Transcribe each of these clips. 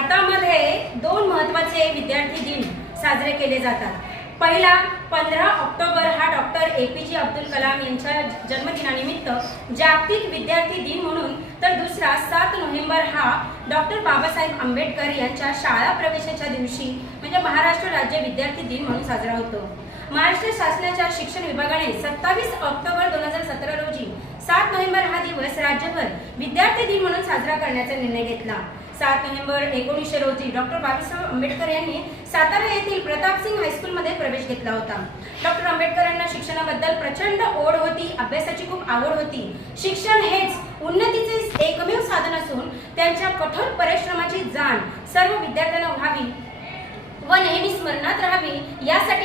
भारतामध्ये दोन महत्त्वाचे विद्यार्थी दिन साजरे केले जातात. पहिला पंधरा ऑक्टोबर हा डॉक्टर ए पी जे अब्दुल कलाम यांच्या जन्मदिनानिमित्त जागतिक विद्यार्थी दिन म्हणून तर दुसरा सात नोव्हेंबर हा डॉक्टर बाबासाहेब आंबेडकर यांच्या शाळा प्रवेशाच्या दिवशी म्हणजे महाराष्ट्र राज्य विद्यार्थी दिन म्हणून साजरा होतो. महाराष्ट्र शासनाच्या शिक्षण विभागाने सत्तावीस ऑक्टोबर दोन हजार सतरा रोजी सात नोव्हेंबर हा दिवस राज्यभर विद्यार्थी दिन म्हणून साजरा करण्याचा निर्णय घेतला. सात नोव्हेंबर एकोणीसशे रोजी डॉक्टर बाबासाहेब आंबेडकर यांनी सातारा येथील प्रतापसिंग हायस्कूलमध्ये प्रवेश घेतला होता. डॉक्टर आंबेडकरांना शिक्षणाबद्दल प्रचंड ओढ होती अभ्यासाची खूप आवड होती. शिक्षण हेच उन्नतीचे एकमेव साधन असून त्यांच्या कठोर परिश्रमाची जाण सर्व विद्यार्थ्यांना व्हावी व नेहमी स्मरणात राहावी यासाठी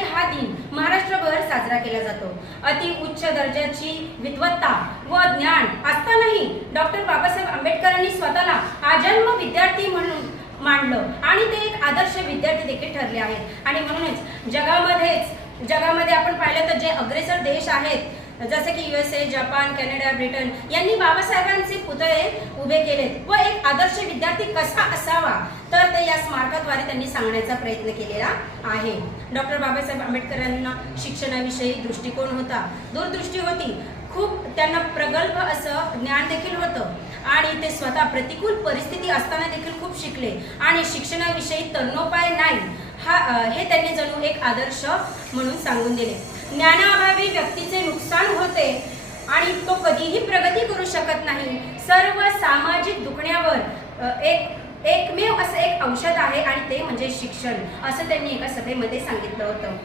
महाराष्ट्रभर साजरा केला जातो. अति उच्च दर्जाची विद्वत्ता व ज्ञान असतानाही डॉक्टर बाबासाहेब आंबेडकरांनी स्वतःला आजन्म विद्यार्थी म्हणून मांडलं आणि ते एक आदर्श विद्यार्थी देखील ठरले आहेत. आणि म्हणूनच जगामध्येच जगामध्ये आपण पाहिलं तर जे अग्रेसर देश आहेत जसे की युएसए जपान कॅनडा ब्रिटन यांनी बाबासाहेबांचे पुतळे उभे केलेत व एक आदर्श विद्यार्थी कसा असावा? तर ते या स्मारकाद्वारे त्यांनी सांगण्याचा प्रयत्न केलेला आहे. डॉक्टर बाबासाहेब आंबेडकरांना शिक्षणाविषयी दृष्टिकोन होता. दूरदृष्टी होती. खूप त्यांना प्रगल्भ असं ज्ञान देखील होतं. आणि ते स्वतः प्रतिकूल परिस्थिती असताना देखील खूप शिकले. आणि शिक्षणाविषयी तरुणोपाय नाही. हा हे त्यांनी जणू एक आदर्श म्हणून सांगून दिले. ज्ञानाअभावी व्यक्तीचे नुकसान होते. आणि तो कधीही प्रगती करू शकत नाही. सर्व सामाजिक दुखण्यावर एक एकमेव असं एक औषध आहे आणि ते म्हणजे शिक्षण असं त्यांनी एका सभेमध्ये सांगितलं होतं.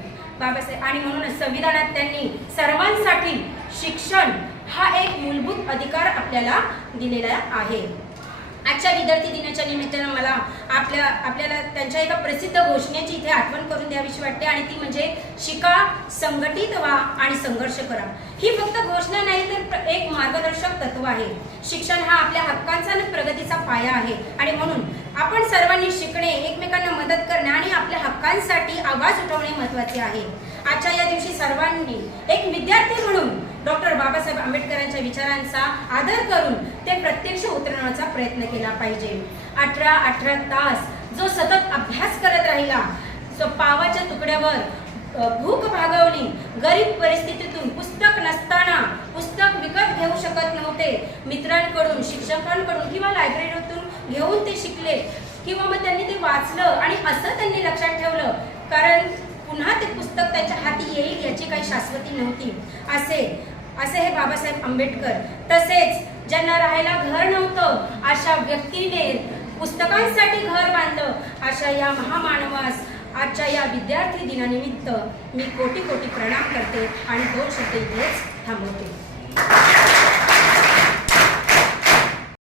बाबासाहेब आणि म्हणूनच संविधानात त्यांनी सर्वांसाठी शिक्षण हा एक मूलभूत अधिकार आपल्याला दिलेला आहे. आजच्या विद्यार्थी दिनाच्या निमित्तानं मला आपल्या आपल्याला त्यांच्या एका प्रसिद्ध घोषणेची इथे आठवण करून द्यावीशी वाटते आणि ती म्हणजे शिका संघटित व्हा आणि संघर्ष करा. ही फक्त घोषणा नाही तर एक मार्गदर्शक तत्व आहे. शिक्षण हा आपल्या हक्कांचा आणि प्रगतीचा पाया आहे. आणि म्हणून आपण सर्वांनी शिकणे एकमेकांना मदत करणे आणि आपल्या हक्कांसाठी आवाज उठवणे महत्त्वाचे आहे. आजच्या या दिवशी सर्वांनी एक विद्यार्थी म्हणून डॉक्टर बाबासाहेब आंबेडकरांच्या विचारांचा आदर करून ते प्रत्यक्ष उतरण्याचा प्रयत्न केला पाहिजे. अठरा अठरा तास जो सतत अभ्यास करत राहिला तो पावाच्या तुकड्यावर भूक भागवली गरीब परिस्थितीतून पुस्तक नसताना पुस्तक विकत घेऊ शकत नव्हते. मित्रांकडून शिक्षकांकडून किंवा लायब्ररीतून घेऊन ते शिकले. किंवा मग त्यांनी ते वाचलं आणि असं त्यांनी लक्षात ठेवलं. कारण पुन्हा ते पुस्तक त्याच्या हाती येईल याची काही शाश्वती नव्हती. असे असे हे बाबासाहेब आंबेडकर. तसेच ज्यांना राहायला घर नव्हतं अशा व्यक्तीने पुस्तकांसाठी घर बांधलं. अशा या महामानवास आजच्या या विद्यार्थी दिनानिमित्त मी कोटी कोटी प्रणाम करते आणि दोन शब्द इथेच थांबवते.